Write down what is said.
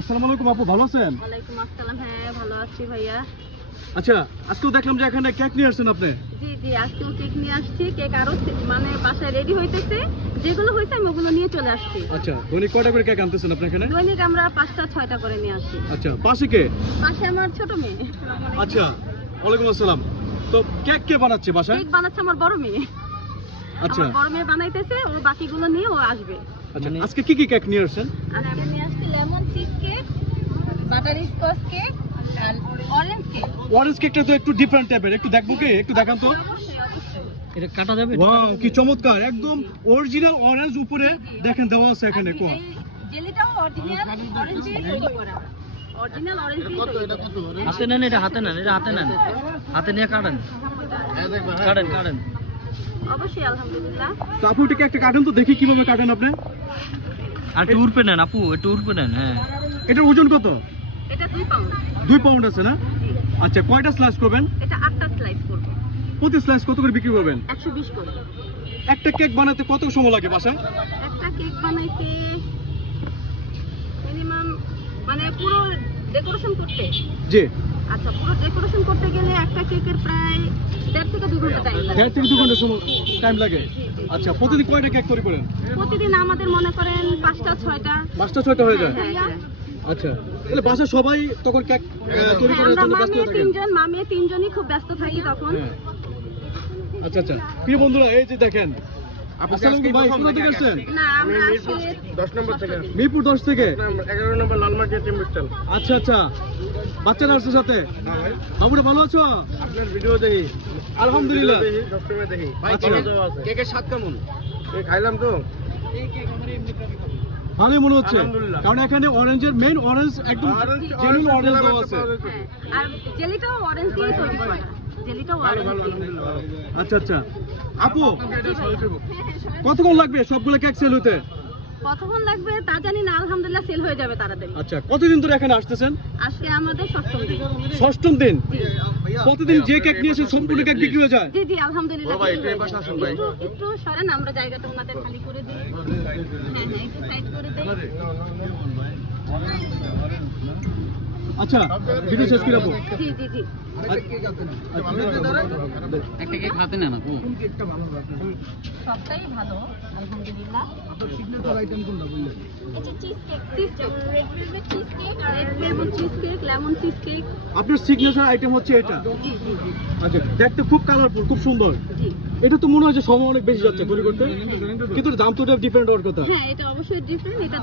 আসসালামু আলাইকুম আপু, ভালো আছেন? ওয়ালাইকুম আসসালাম। হ্যাঁ ভালো আছি ভাইয়া। আচ্ছা, আজকেও দেখলাম যে এখানে কেক নিয়ে আসছেন আপনি। জি জি, আজকেও কেক নিয়ে আসছি। কেক আরো মানে বাসায় রেডি হইতেছে, যেগুলো হয়েছে আমি ওগুলো নিয়ে চলে আসছি। আচ্ছা, দৈনিক কয়টা করে কেক আনতেছেন আপনি এখানে? দৈনিক আমরা 5টা 6টা করে নিয়ে আসি। আচ্ছা, পাশে কে? পাশে আমার ছোট মেয়ে। আচ্ছা, ওয়ালাইকুম আসসালাম। তো কেক কে বানাচ্ছে বাসায়? কেক বানাচ্ছে আমার বড় মেয়ে। আচ্ছা আমার বড় মেয়ে বানাইতেছে, ও বাকিগুলো নিয়ে ও আসবে। আচ্ছা, আজকে কি কি কেক নিয়ে আসছেন? আজকে নিয়ে আসছি lemon cheese cake, butter scotch cake আর অরেঞ্জ কেক। অরেঞ্জ কেকটা তো একটু ডিফারেন্ট টাইপের, একটু দেখবো কি? একটু দেখান তো। অবশ্যই অবশ্যই। এটা কাটা যাবে? ওয়াও, কি চমৎকার! একদম অরিজিনাল অরেঞ্জ উপরে দেখেন দেওয়া আছে এখানে। এই জেলিটাও অরিজিনাল অরেঞ্জ দিয়ে তৈরি করা। অরিজিনাল অরেঞ্জ দিয়ে তৈরি করা। হাতে নেন, এটা হাতে নেন, এটা হাতে নেন, হাতে নিয়ে কাটেন কাটেন কাটেন। অবশ্যই আলহামদুলিল্লাহ। তো আপু এটা একটা কাটেন তো, দেখি কিভাবে কাটেন আপনি। আর একটু উড়পে নেন আপু, একটু উড়পে নেন। হ্যাঁ, এটার ওজন কত? এটা 2 পাউন্ড। 2 পাউন্ড আছে না? জি। আচ্ছা, কয়টা স্লাইস করবেন? এটা 8টা স্লাইস করব। প্রতি স্লাইস কত করে বিক্রি করবেন? 120 করে। একটা কেক বানাতে কত সময় লাগে বাসায়? একটা কেক বানাইতে মিনিমাম মানে পুরো ডেকোরেশন করতে, জি, আচ্ছা পুরো ডেকোরেশন করতে গেলে একটা কেকের প্রায় 1.5 থেকে 2 ঘন্টা টাইম লাগে। 1.5 থেকে 2 ঘন্টা সময় টাইম লাগে। জি, জি। আচ্ছা, প্রতিদিন কয়টা কেক তৈরি করেন? প্রতিদিন আমাদের মনে করেন 5টা 6টা। 5টা 6টা হয়ে যায়। হ্যাঁ, হ্যাঁ। আচ্ছা, তাহলে বাসায় সবাই তখন কেক তৈরি হ্যাঁ, করার আমরা জন্য ব্যস্ত হয়ে থাকেন। মামিয়ে তিনজনই খুব ব্যস্ত থাকি তখন। হ্যাঁ। আচ্ছা আচ্ছা, প্রিয় বন্ধুরা, এই যে দেখেন। আসসালামু আলাইকুম ভাই, কোথা থেকে আসছেন? না আমরা আসি 10 নম্বর থেকে, মিরপুর 10 থেকে। 11 নম্বর লালমাটিয়া টেম্পল স্ট্যান্ড। আচ্ছা আচ্ছা, বাচ্চারা আসছে সাথে। বাবুরা ভালো আছো? আপনার ভিডিও দেখি, আলহামদুলিল্লাহ। দেখি, সবসময় দেখি। আচ্ছা। কেকের স্বাদ কেমন? এই খাইলাম তো। ভালোই মনে হচ্ছে, আলহামদুলিল্লাহ। কারণ এখানে অরেঞ্জের মেইন অরেঞ্জ, একদম জেনুইন অরেঞ্জ দেওয়া আছে। হ্যাঁ, আর জেলিটাও অরেঞ্জ দিয়ে তৈরি করা। জেলিটাও ভালো অরেঞ্জ ভালো, দিয়ে। আলহামদুলিল্লাহ। আচ্ছা আচ্ছা, আপু এটা সহজ হবে। কতক্ষণ লাগবে সবগুলো কেক সেল হতে? কতক্ষণ লাগবে তা জানি না, আলহামদুলিল্লাহ সেল হয়ে যাবে তাড়াতাড়ি। আচ্ছা, কতদিন ধরে এখানে আসতেছেন? আজকে আমাদের 6ম দিন। 6ম দিন। জি প্রতিদিন যে কেক নিয়ে এসে সম্পূর্ণ কেক বিক্রি হয়ে যায়? জি জি, আলহামদুলিল্লাহ। ও ভাই, কিছু একটু এই হয়ে পাশে যায়। আসুন ভাই। একটু সরেন, আমরা জায়গাটা ওনাদের খালি করে দিই। হ্যাঁ হ্যাঁ, একটু সাইড করে দিই। আচ্ছা, ভিডিও শেষ করে আপু। জি জি জি। একটা কেক হাতে নেন আপু। সবটাই ভালো আলহামদুলিল্লাহ। এটা cheese cake, red velvet cheese cake, red velvet cheese cake, lemon cheese cake. আপনার সিগনেচার আইটেম হচ্ছে এটা। জি জি জি আচ্ছা, দেখতে খুব কালারফুল, খুব সুন্দর। জি। এটা তো মনে হয় যে সময় অনেক বেশি যাচ্ছে তৈরি করতে, কিন্তু দাম তো ডিফারেন্ট হওয়ার কথা। হ্যাঁ, এটা অবশ্যই ডিফারেন্ট। এটা